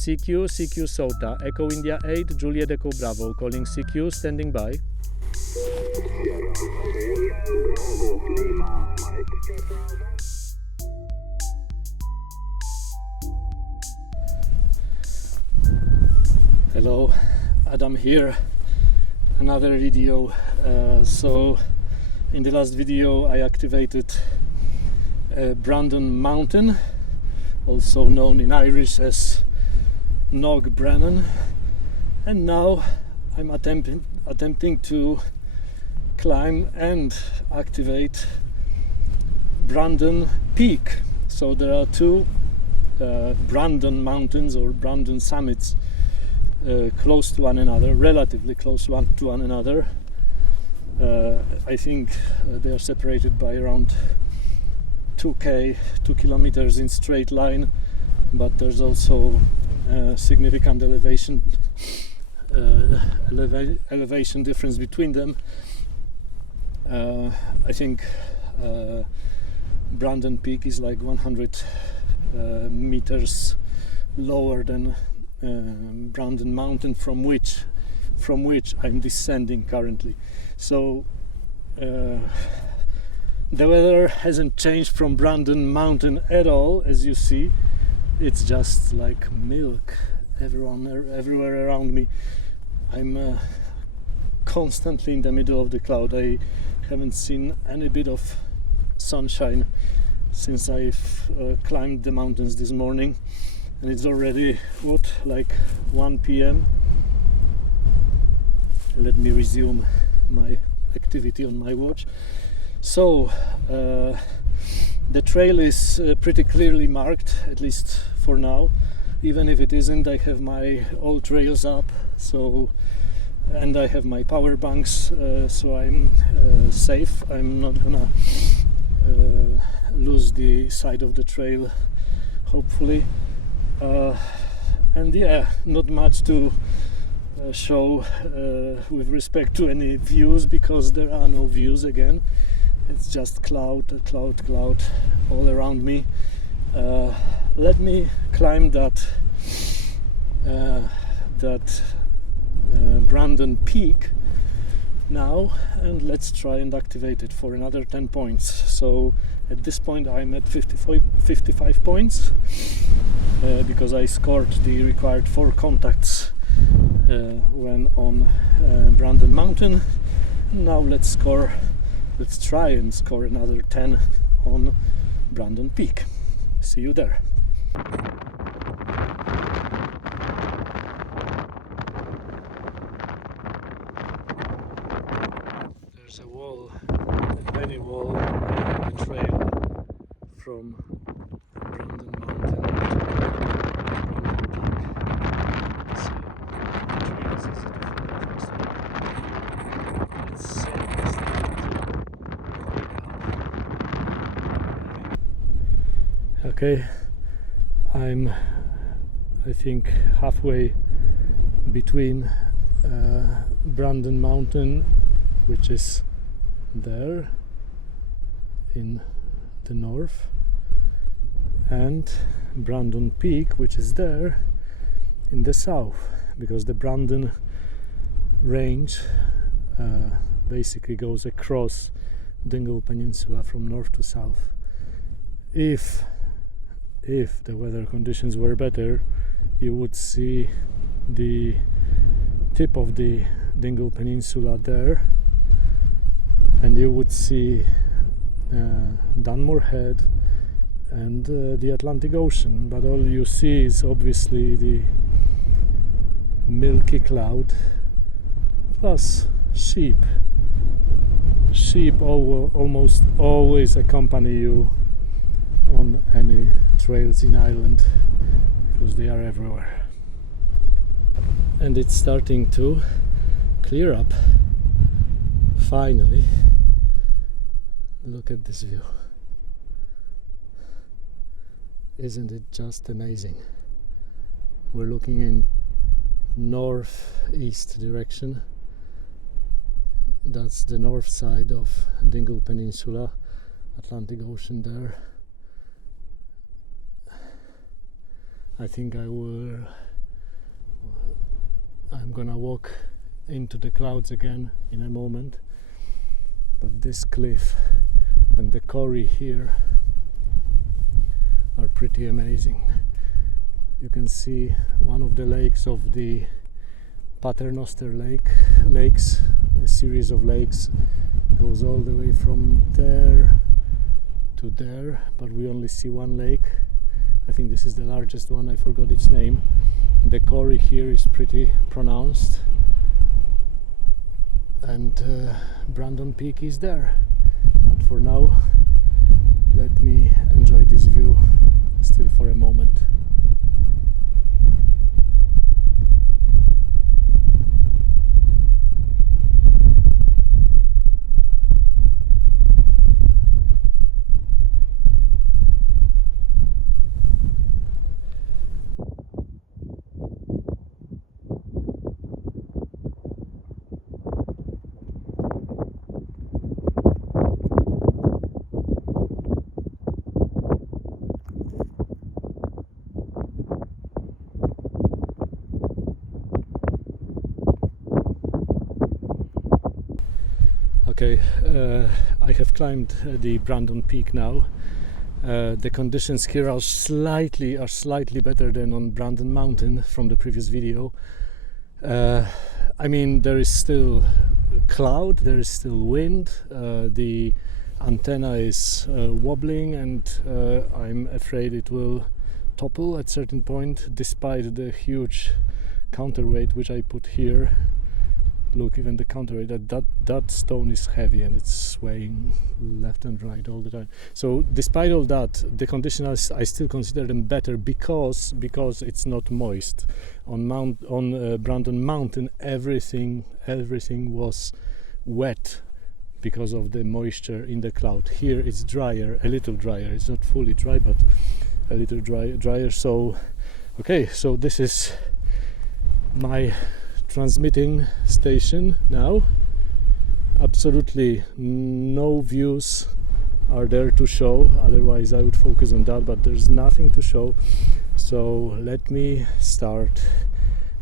CQ SOTA, Echo India 8, Juliet Echo Bravo, calling CQ, standing by. Hello, Adam here, another video. So in the last video I activated Brandon Mountain, also known in Irish as Knockbrennan, and now I'm attempting to climb and activate Brandon Peak. So there are two Brandon Mountains or Brandon summits close to one another, relatively close to one another. I think they are separated by around 2 kilometers in straight line, but there's also significant elevation difference between them. I think Brandon Peak is like 100 meters lower than Brandon Mountain, from which I'm descending currently. So the weather hasn't changed from Brandon Mountain at all, as you see. It's just like milk everywhere around me. I'm constantly in the middle of the cloud. I haven't seen any bit of sunshine since I've climbed the mountains this morning, and it's already like 1 p.m. Let me resume my activity on my watch. So the trail is pretty clearly marked, at least for now. Even if it isn't, I have my old trails up, and I have my power banks, so I'm safe. I'm not gonna lose the side of the trail, hopefully. And yeah, not much to show with respect to any views, because there are no views again. It's just cloud all around me. Let me climb that Brandon Peak now, and let's try and activate it for another 10 points. So at this point I'm at 55 points because I scored the required 4 contacts when on Brandon Mountain. Now let's try and score another 10 on Brandon Peak. See you there. There's a wall, a mini wall along the trail from Brandon Mountain to Brandon Peak. So the trail is easy to follow. Let's start. Okay, I think halfway between Brandon Mountain, which is there in the north, and Brandon Peak, which is there in the south, because the Brandon range basically goes across Dingle Peninsula from north to south. If the weather conditions were better, you would see the tip of the Dingle Peninsula there, and you would see Dunmore Head and the Atlantic Ocean, but all you see is obviously the milky cloud plus sheep. Sheep almost always accompany you on any trails in Ireland, because they are everywhere. And it's starting to clear up finally. Look at this view. Isn't it just amazing? We're looking in northeast direction. That's the north side of Dingle Peninsula, Atlantic Ocean there. I think I will I'm gonna walk into the clouds again in a moment, but this cliff and the corrie here are pretty amazing. You can see one of the lakes of the Paternoster lakes. A series of lakes goes all the way from there to there, but we only see one lake. I think this is the largest one, I forgot its name. The corrie here is pretty pronounced, and Brandon Peak is there. But for now, let me enjoy this view still for a moment. Okay, I have climbed the Brandon Peak now. The conditions here are slightly better than on Brandon Mountain from the previous video. I mean, there is still cloud, there is still wind, the antenna is wobbling, and I'm afraid it will topple at certain point despite the huge counterweight which I put here. Look, even the counterweight, that stone is heavy and it's swaying left and right all the time. So despite all that, the conditions I still consider them better because it's not moist. On Brandon Mountain, everything was wet because of the moisture in the cloud. Here it's drier, a little drier. It's not fully dry, but a little drier. So okay, so this is my transmitting station now. Absolutely no views are there to show, otherwise I would focus on that, but there's nothing to show. So let me start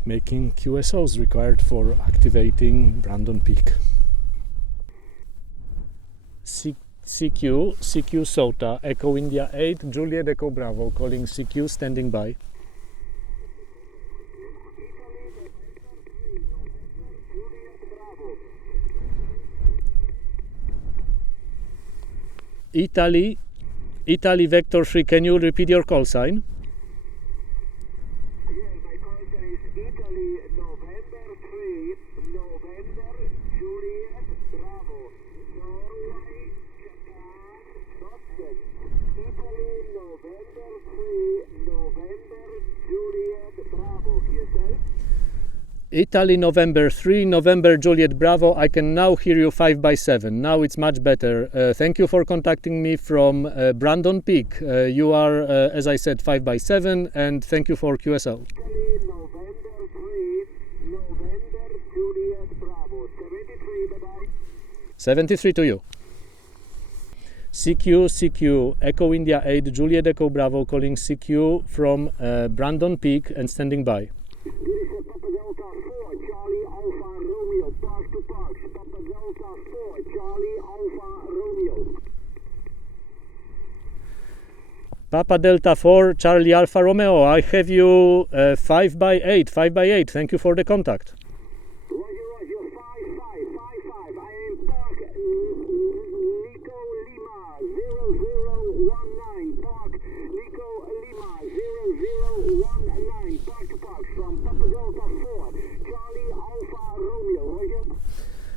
making QSOs required for activating Brandon Peak. CQ SOTA, Echo India 8, Juliet Echo Bravo, calling CQ, standing by. Italy Vector 3, can you repeat your call sign? Yes, my call sign is Italy November 3, November Juliet Bravo, Norway, Japan, suspect. Italy November 3, November Juliet Bravo, yourself? Italy November 3, November Juliet Bravo. I can now hear you 5x7. Now it's much better. Thank you for contacting me from Brandon Peak. You are, as I said, 5x7, and thank you for QSO. Italy November 3, November Juliet Bravo, 73, bye-bye. 73 to you. CQ, Echo India 8, Juliet Echo Bravo, calling CQ from Brandon Peak and standing by. This is Papa Delta 4, Charlie Alpha Romeo, park to parks. Papa Delta 4, Charlie Alpha Romeo. Papa Delta 4, Charlie Alpha Romeo. I have you 5x8. Thank you for the contact. Roger, 55. I am park Nico Lima 0019. Park Nico Lima 0019. Park to park from Papa Delta 4, Charlie Alpha Romeo.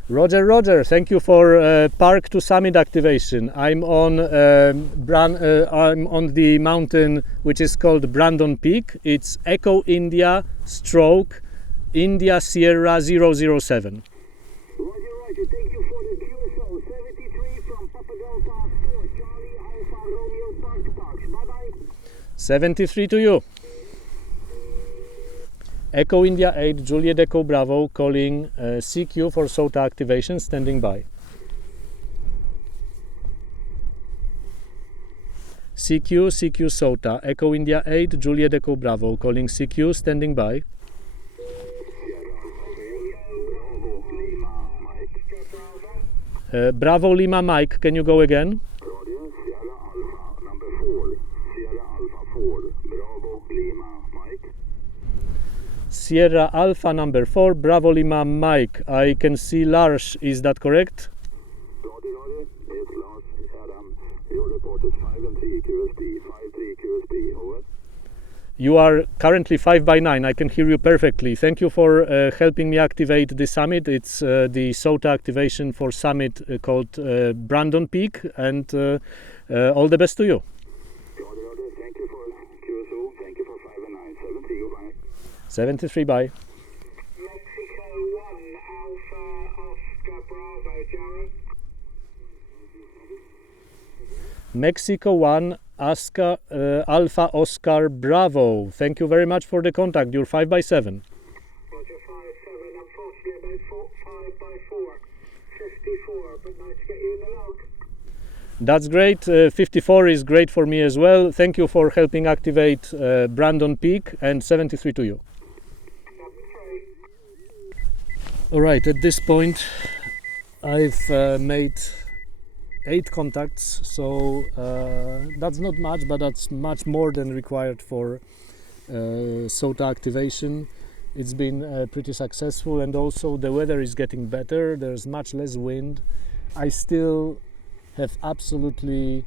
Roger. Roger. Thank you for Park to Summit activation. I'm on I'm on the mountain which is called Brandon Peak. It's Echo India stroke India Sierra 007. Roger. Thank you for the QSO 73 from Papa Delta 4, Charlie Alpha Romeo, park to parks. Bye-bye. 73 to you. Echo India 8, Juliet Echo Bravo, calling CQ for SOTA activation, standing by. CQ SOTA, Echo India 8, Juliet Echo Bravo, calling CQ, standing by. Sierra Bravo Lima Mike, can you go again? Roger, Sierra Alpha number 4. Sierra Alpha 4. Bravo Lima Mike. Sierra Alpha number 4, Bravo Lima Mike. I can see Lars, is that correct? Roger, Roger. It's Lars Adam. Your report is 5 and 3 QSP. 5-3 QSP. Over. You are currently 5 by 9. I can hear you perfectly. Thank you for helping me activate the summit. It's the SOTA activation for summit called Brandon Peak, and all the best to you. Roger, Roger. Thank you for QSO. Thank you for 5 and 9. 70. Goodbye. 73, bye. Mexico 1 Alpha Oscar Bravo, Jared. Mexico 1 Alpha Oscar Bravo. Thank you very much for the contact. You're 5 by 7. Roger 5-7. Unfortunately, about 5 by 4. 54, but nice to get you in the log. That's great. 54 is great for me as well. Thank you for helping activate Brandon Peak, and 73 to you. 73. Alright, at this point I've made 8 contacts, so that's not much, but that's much more than required for SOTA activation. It's been pretty successful, and also the weather is getting better. There's much less wind. I still have absolutely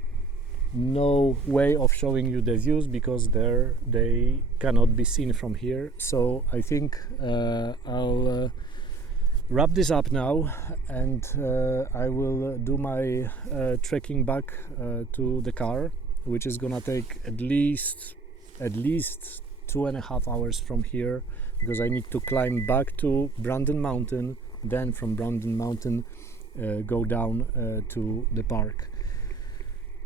no way of showing you the views because they cannot be seen from here. So I think I'll wrap this up now, and I will do my trekking back to the car, which is gonna take at least 2.5 hours from here, because I need to climb back to Brandon Mountain, then from Brandon Mountain go down to the park.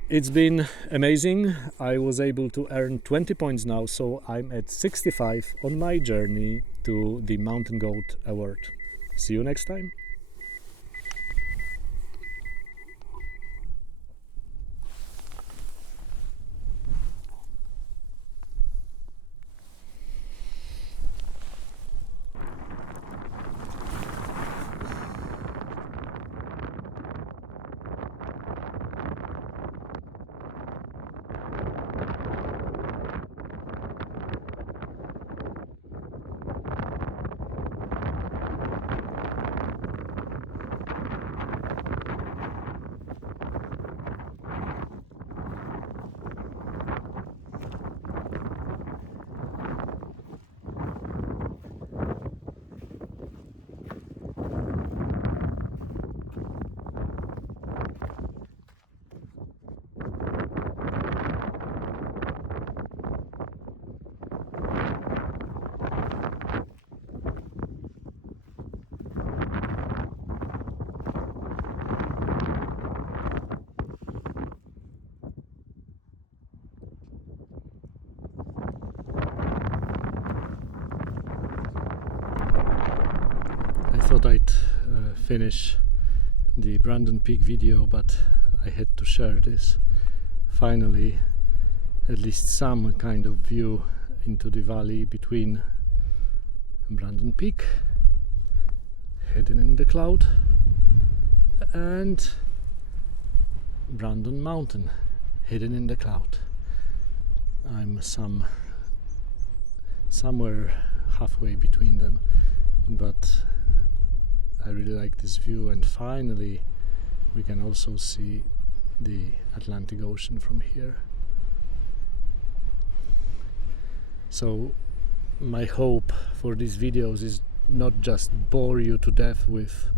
It's been amazing. I was able to earn 20 points now, so I'm at 65 on my journey to the Mountain Goat Award. See you next time. I thought I'd finish the Brandon Peak video, but I had to share this. Finally, at least some kind of view into the valley between Brandon Peak, hidden in the cloud, and Brandon Mountain, hidden in the cloud. I'm somewhere halfway between them, but I really like this view, and finally we can also see the Atlantic Ocean from here. So my hope for these videos is not just bore you to death with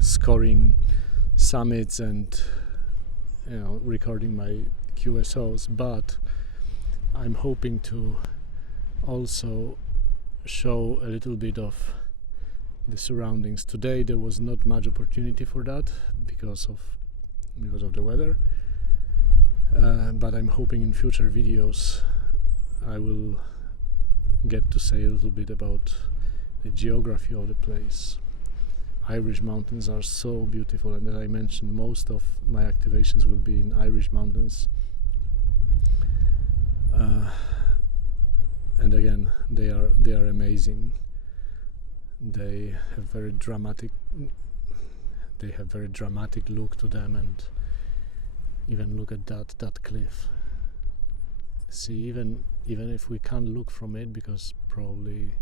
scoring summits and recording my QSOs, but I'm hoping to also show a little bit of the surroundings. Today there was not much opportunity for that because of the weather, but I'm hoping in future videos I will get to say a little bit about the geography of the place. Irish mountains are so beautiful, and as I mentioned, most of my activations will be in Irish mountains, and again they are amazing. They have very dramatic they have very dramatic look to them. And even look at that cliff. See, even if we can't look from it, because probably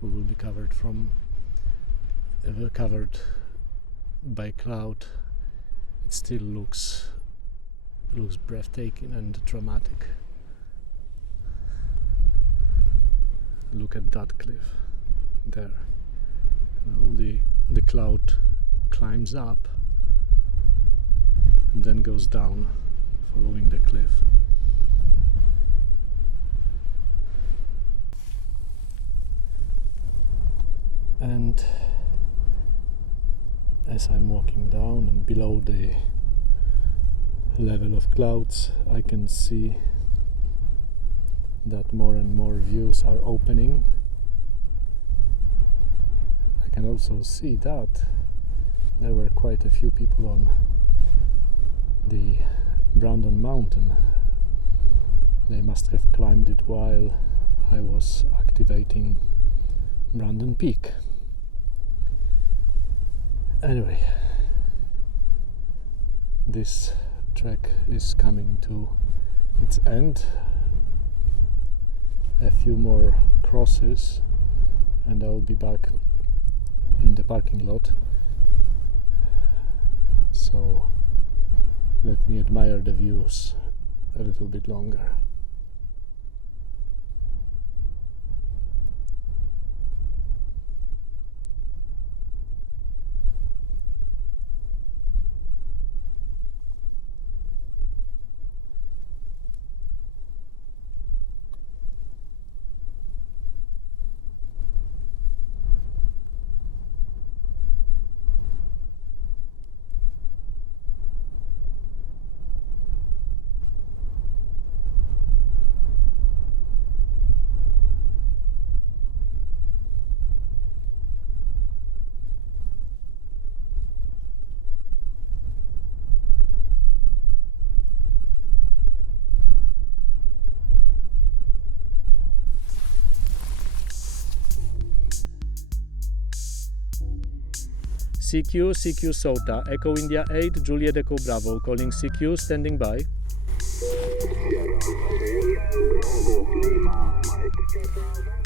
we will be covered by cloud, it still looks breathtaking and dramatic. Look at that cliff there. The cloud climbs up and then goes down following the cliff. And as I'm walking down and below the level of clouds, I can see that more and more views are opening. I can also see that there were quite a few people on the Brandon Mountain. They must have climbed it while I was activating Brandon Peak. Anyway, this trek is coming to its end. A few more crosses and I'll be back in the parking lot. So let me admire the views a little bit longer. CQ SOTA, Echo India 8, Juliet Echo Bravo, calling CQ, standing by. Sierra Bravo Lima, Mike.